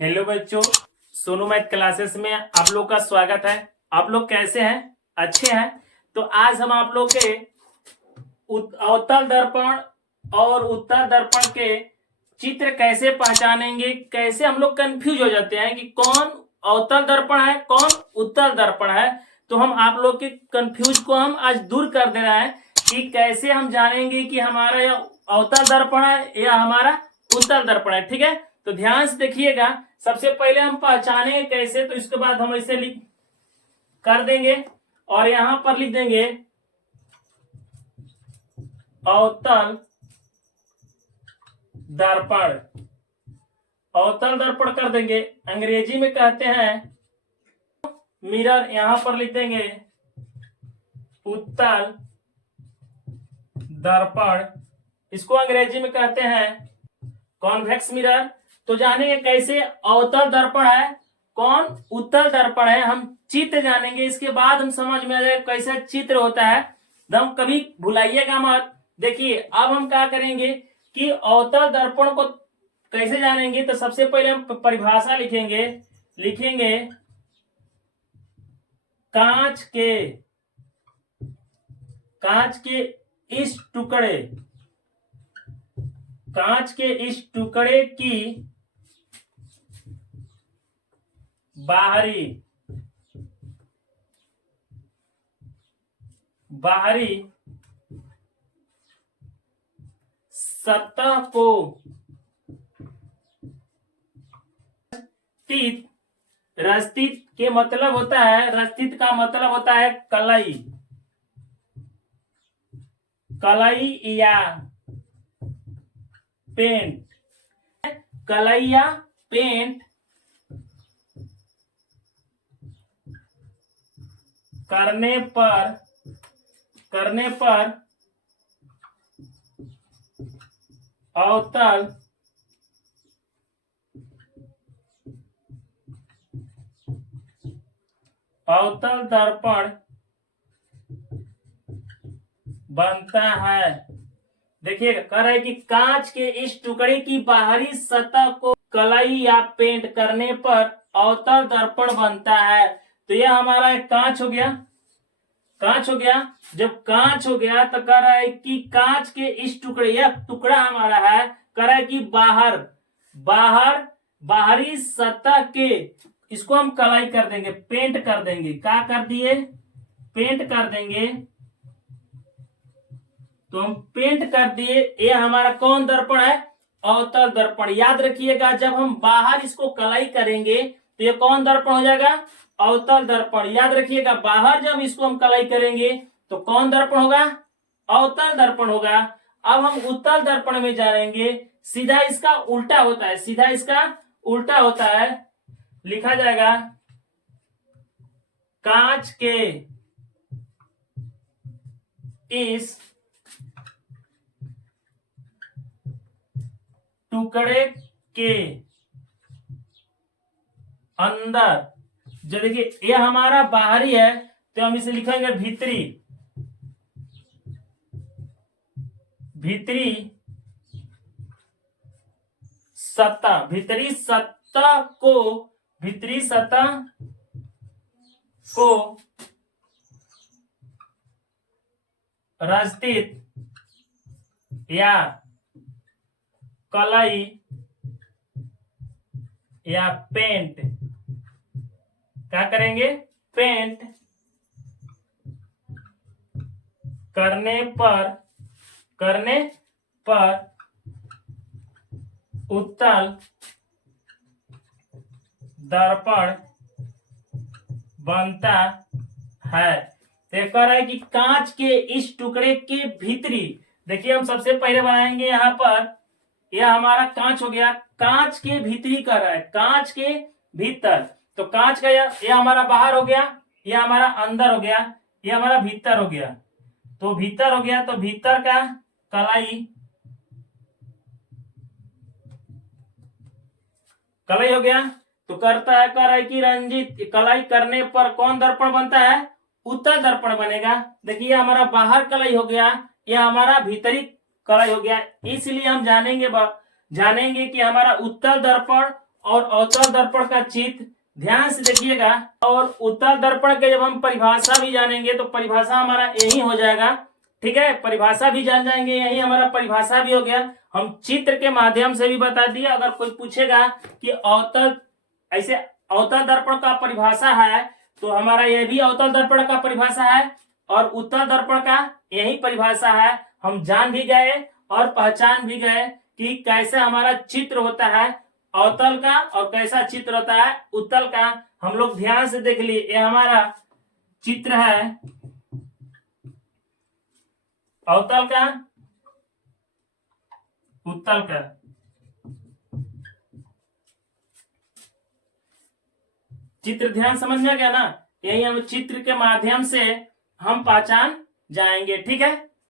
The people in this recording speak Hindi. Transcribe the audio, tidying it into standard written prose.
हेलो बच्चों, सोनू मैथ क्लासेस में आप लोग का स्वागत है। आप लोग कैसे हैं? अच्छे हैं? तो आज हम आप लोग के अवतल दर्पण और उत्तल दर्पण के चित्र कैसे पहचानेंगे, कैसे हम लोग कंफ्यूज हो जाते हैं कि कौन अवतल दर्पण है, कौन उत्तल दर्पण है। तो हम आप लोग के कंफ्यूज को हम आज दूर कर दे रहे हैं कि कैसे हम जानेंगे कि हमारा यह अवतल दर्पण है या हमारा उत्तल दर्पण है। ठीक है, तो ध्यान से देखिएगा। सबसे पहले हम पहचानेंगे कैसे, तो इसके बाद हम इसे लिख कर देंगे और यहां पर लिख देंगे अवतल दर्पण। अवतल दर्पण कर देंगे, अंग्रेजी में कहते हैं मिरर। यहां पर लिख देंगे उत्तल दर्पण, इसको अंग्रेजी में कहते हैं कॉन्वेक्स मिरर। तो जानेंगे कैसे अवतल दर्पण है, कौन उत्तल दर्पण है। हम चित्र जानेंगे, इसके बाद हम समझ में आ जाएगा कैसा चित्र होता है। दम कभी भुलाइएगा मत। देखिए अब हम क्या करेंगे कि अवतल दर्पण को कैसे जानेंगे। तो सबसे पहले हम परिभाषा लिखेंगे। कांच के इस टुकड़े की बाहरी सतह को रस्तित के मतलब होता है, रस्तित का मतलब होता है कलई या पेंट करने पर अवतल दर्पण बनता है। देखिए कह रहा है कि कांच के इस टुकड़े की बाहरी सतह को कलई या पेंट करने पर अवतल दर्पण बनता है। तो यह हमारा एक कांच हो गया। जब कांच हो गया तो कह रहा है कि कांच के इस टुकड़े, यह टुकड़ा हमारा है, कह रहा है कि बाहरी सतह के, इसको हम कलाई कर देंगे, पेंट कर देंगे। क्या कर दिए? पेंट कर देंगे। तो हम पेंट कर दिए। ये हमारा कौन दर्पण है? अवतल दर्पण। याद रखिएगा, जब हम बाहर इसको कलाई करेंगे तो ये कौन दर्पण हो जाएगा? अवतल दर्पण। याद रखिएगा, बाहर जब इसको हम कलाई करेंगे तो कौन दर्पण होगा? अवतल दर्पण होगा। अब हम उत्तल दर्पण में जाएंगे। सीधा इसका उल्टा होता है। लिखा जाएगा कांच के इस टुकड़े के अंदर, जो देखिए ये हमारा बाहरी है तो हम इसे लिखेंगे भीतरी सतह को रस्तित या कलाई या पेंट, क्या करेंगे? पेंट करने पर उत्तल दर्पण बनता है। तो कह रहा है कि कांच के इस टुकड़े के भीतरी, देखिए हम सबसे पहले बनाएंगे यहां पर, यह हमारा कांच हो गया। कांच के भीतरी कर रहा है, कांच के भीतर। तो कांच का यह हमारा बाहर हो गया, यह हमारा अंदर हो गया, यह हमारा भीतर हो गया। तो भीतर हो गया, तो भीतर का कलाई हो गया। तो कह रहा है कि रंजित कलाई करने पर कौन दर्पण बनता है? उत्तल दर्पण बनेगा। देखिए हमारा बाहर कलाई हो गया, यह हमारा भीतरी कलाई हो गया। इसलिए हम जानेंगे कि हमारा उत्तल दर्पण और अवतल दर्पण का चित्र ध्यान से देखिएगा। और उत्तल दर्पण के जब हम परिभाषा भी जानेंगे तो परिभाषा हमारा यही हो जाएगा, ठीक है, परिभाषा भी जान जाएंगे, यही हमारा परिभाषा भी हो गया। हम चित्र के माध्यम से भी बता दिए। अगर कोई पूछेगा कि अवतल ऐसे अवतल दर्पण का परिभाषा है तो हमारा यह भी अवतल दर्पण का परिभाषा है और उत्तल दर्पण का यही परिभाषा है। हम जान भी गए और पहचान भी गए कि कैसा हमारा चित्र होता है अवतल का और कैसा चित्र होता है उत्तल का। हम लोग ध्यान से देख लिए, ये हमारा चित्र है अवतल का उत्तल का। चित्र ध्यान समझ में गया ना, यही हम चित्र के माध्यम से हम पहचान जाएंगे, ठीक है।